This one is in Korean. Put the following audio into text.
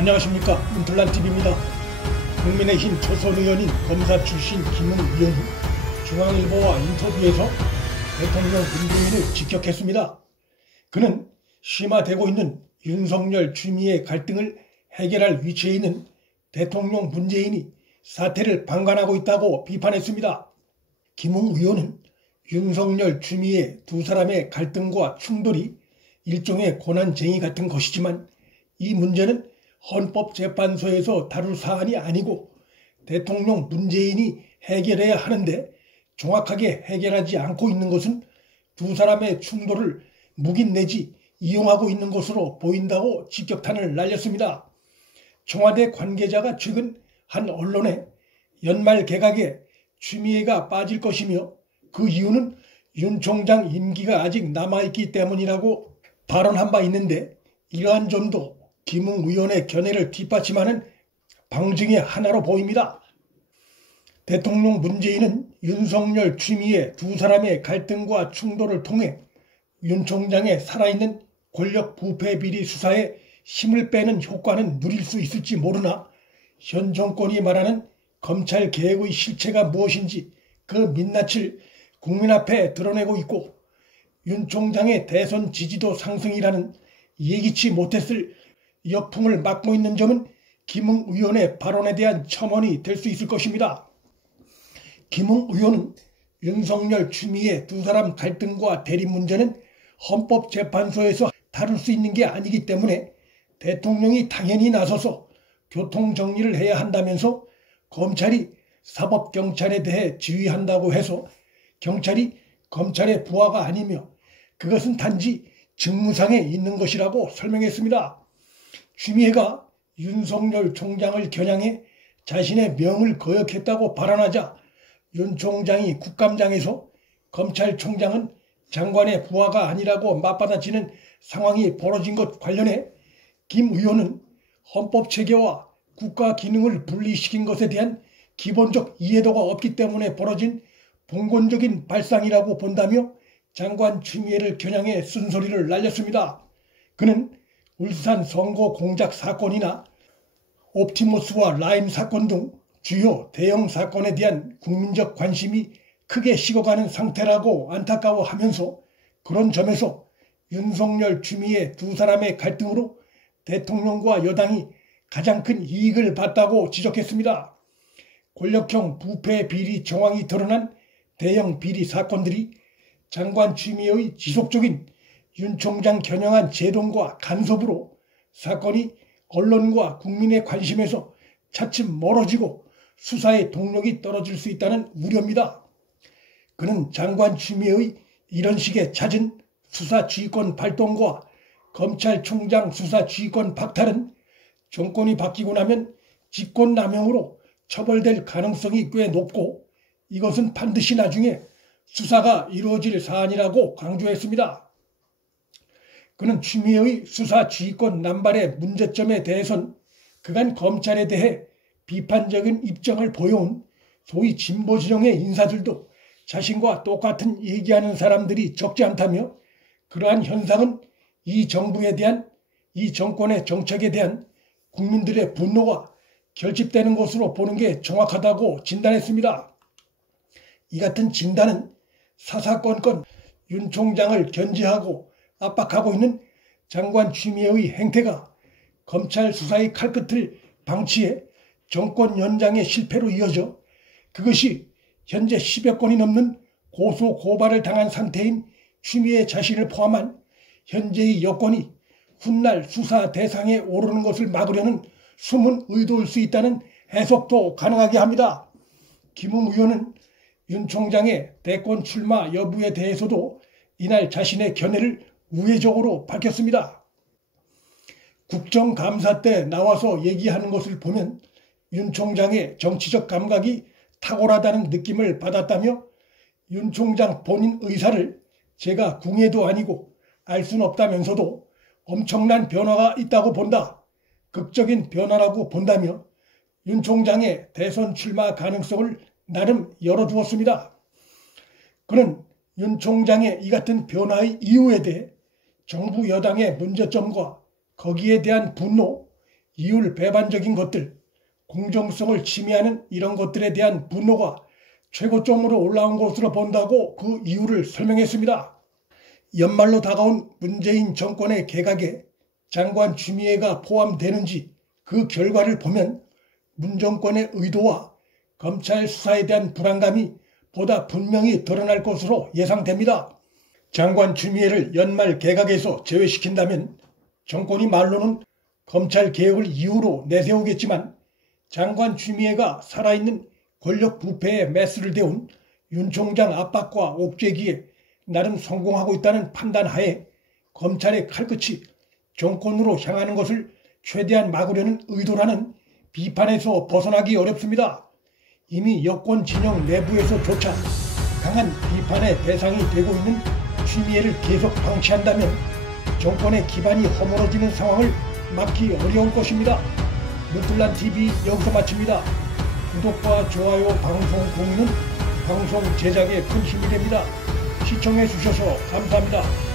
안녕하십니까. 인플란TV입니다. 국민의힘 초선 의원인 검사 출신 김웅 의원이 중앙일보와 인터뷰에서 대통령 문재인을 직격했습니다. 그는 심화되고 있는 윤석열 추미애 갈등을 해결할 위치에 있는 대통령 문재인이 사태를 방관하고 있다고 비판했습니다. 김웅 의원은 윤석열 추미애 두 사람의 갈등과 충돌이 일종의 고난쟁이 같은 것이지만 이 문제는 헌법재판소에서 다룰 사안이 아니고 대통령 문재인이 해결해야 하는데 정확하게 해결하지 않고 있는 것은 두 사람의 충돌을 묵인 내지 이용하고 있는 것으로 보인다고 직격탄을 날렸습니다. 청와대 관계자가 최근 한 언론에 연말 개각에 추미애가 빠질 것이며 그 이유는 윤 총장 임기가 아직 남아있기 때문이라고 발언한 바 있는데 이러한 점도 김웅 의원의 견해를 뒷받침하는 방증의 하나로 보입니다. 대통령 문재인은 윤석열 추미애 두 사람의 갈등과 충돌을 통해 윤 총장의 살아있는 권력 부패 비리 수사에 힘을 빼는 효과는 누릴 수 있을지 모르나 현 정권이 말하는 검찰 개혁의 실체가 무엇인지 그 민낯을 국민 앞에 드러내고 있고 윤 총장의 대선 지지도 상승이라는 예기치 못했을 역풍을 맞고 있는 점은 김웅 의원의 발언에 대한 첨언이 될 수 있을 것입니다. 김웅 의원은 윤석열 추미애 두 사람 갈등과 대립 문제는 헌법재판소에서 다룰 수 있는 게 아니기 때문에 대통령이 당연히 나서서 교통정리를 해야 한다면서 검찰이 사법경찰에 대해 지휘한다고 해서 경찰이 검찰의 부하가 아니며 그것은 단지 직무상에 있는 것이라고 설명했습니다. 추미애가 윤석열 총장을 겨냥해 자신의 명을 거역했다고 발언하자 윤 총장이 국감장에서 검찰총장은 장관의 부하가 아니라고 맞받아치는 상황이 벌어진 것 관련해 김 의원은 헌법체계와 국가 기능을 분리시킨 것에 대한 기본적 이해도가 없기 때문에 벌어진 봉건적인 발상이라고 본다며 장관 추미애를 겨냥해 쓴소리를 날렸습니다. 그는 울산 선거 공작 사건이나 옵티머스와 라임 사건 등 주요 대형 사건에 대한 국민적 관심이 크게 식어가는 상태라고 안타까워하면서 그런 점에서 윤석열 추미애 두 사람의 갈등으로 대통령과 여당이 가장 큰 이익을 봤다고 지적했습니다. 권력형 부패 비리 정황이 드러난 대형 비리 사건들이 장관 추미애의 지속적인 윤 총장 겨냥한 제동과 간섭으로 사건이 언론과 국민의 관심에서 차츰 멀어지고 수사의 동력이 떨어질 수 있다는 우려입니다. 그는 장관 추미애의 이런 식의 잦은 수사 지휘권 발동과 검찰총장 수사 지휘권 박탈은 정권이 바뀌고 나면 직권남용으로 처벌될 가능성이 꽤 높고 이것은 반드시 나중에 수사가 이루어질 사안이라고 강조했습니다. 그는 추미애의 수사 지휘권 남발의 문제점에 대해선 그간 검찰에 대해 비판적인 입장을 보여온 소위 진보 진영의 인사들도 자신과 똑같은 얘기하는 사람들이 적지 않다며 그러한 현상은 이 정부에 대한 이 정권의 정책에 대한 국민들의 분노가 결집되는 것으로 보는 게 정확하다고 진단했습니다. 이 같은 진단은 사사건건 윤 총장을 견제하고 압박하고 있는 장관 추미애의 행태가 검찰 수사의 칼끝을 방치해 정권 연장의 실패로 이어져 그것이 현재 10여 건이 넘는 고소 고발을 당한 상태인 추미애 자신을 포함한 현재의 여건이 훗날 수사 대상에 오르는 것을 막으려는 숨은 의도일 수 있다는 해석도 가능하게 합니다. 김웅 의원은 윤 총장의 대권 출마 여부에 대해서도 이날 자신의 견해를 우회적으로 밝혔습니다. 국정감사 때 나와서 얘기하는 것을 보면 윤 총장의 정치적 감각이 탁월하다는 느낌을 받았다며 윤 총장 본인 의사를 제가 궁예도 아니고 알 수는 없다면서도 엄청난 변화가 있다고 본다. 극적인 변화라고 본다며 윤 총장의 대선 출마 가능성을 나름 열어두었습니다. 그는 윤 총장의 이 같은 변화의 이유에 대해 정부 여당의 문제점과 거기에 대한 분노, 이율 배반적인 것들, 공정성을 침해하는 이런 것들에 대한 분노가 최고점으로 올라온 것으로 본다고 그 이유를 설명했습니다. 연말로 다가온 문재인 정권의 개각에 장관 추미애가 포함되는지 그 결과를 보면 문 정권의 의도와 검찰 수사에 대한 불안감이 보다 분명히 드러날 것으로 예상됩니다. 장관 추미애를 연말 개각에서 제외시킨다면 정권이 말로는 검찰 개혁을 이유로 내세우겠지만 장관 추미애가 살아있는 권력 부패에 매스를 대운 윤 총장 압박과 옥죄기에 나름 성공하고 있다는 판단하에 검찰의 칼끝이 정권으로 향하는 것을 최대한 막으려는 의도라는 비판에서 벗어나기 어렵습니다. 이미 여권 진영 내부에서조차 강한 비판의 대상이 되고 있는 추미애를 계속 방치한다면 정권의 기반이 허물어지는 상황을 막기 어려울 것입니다. 루틀란TV 여기서 마칩니다. 구독과 좋아요, 방송 공유는 방송 제작에 큰 힘이 됩니다. 시청해 주셔서 감사합니다.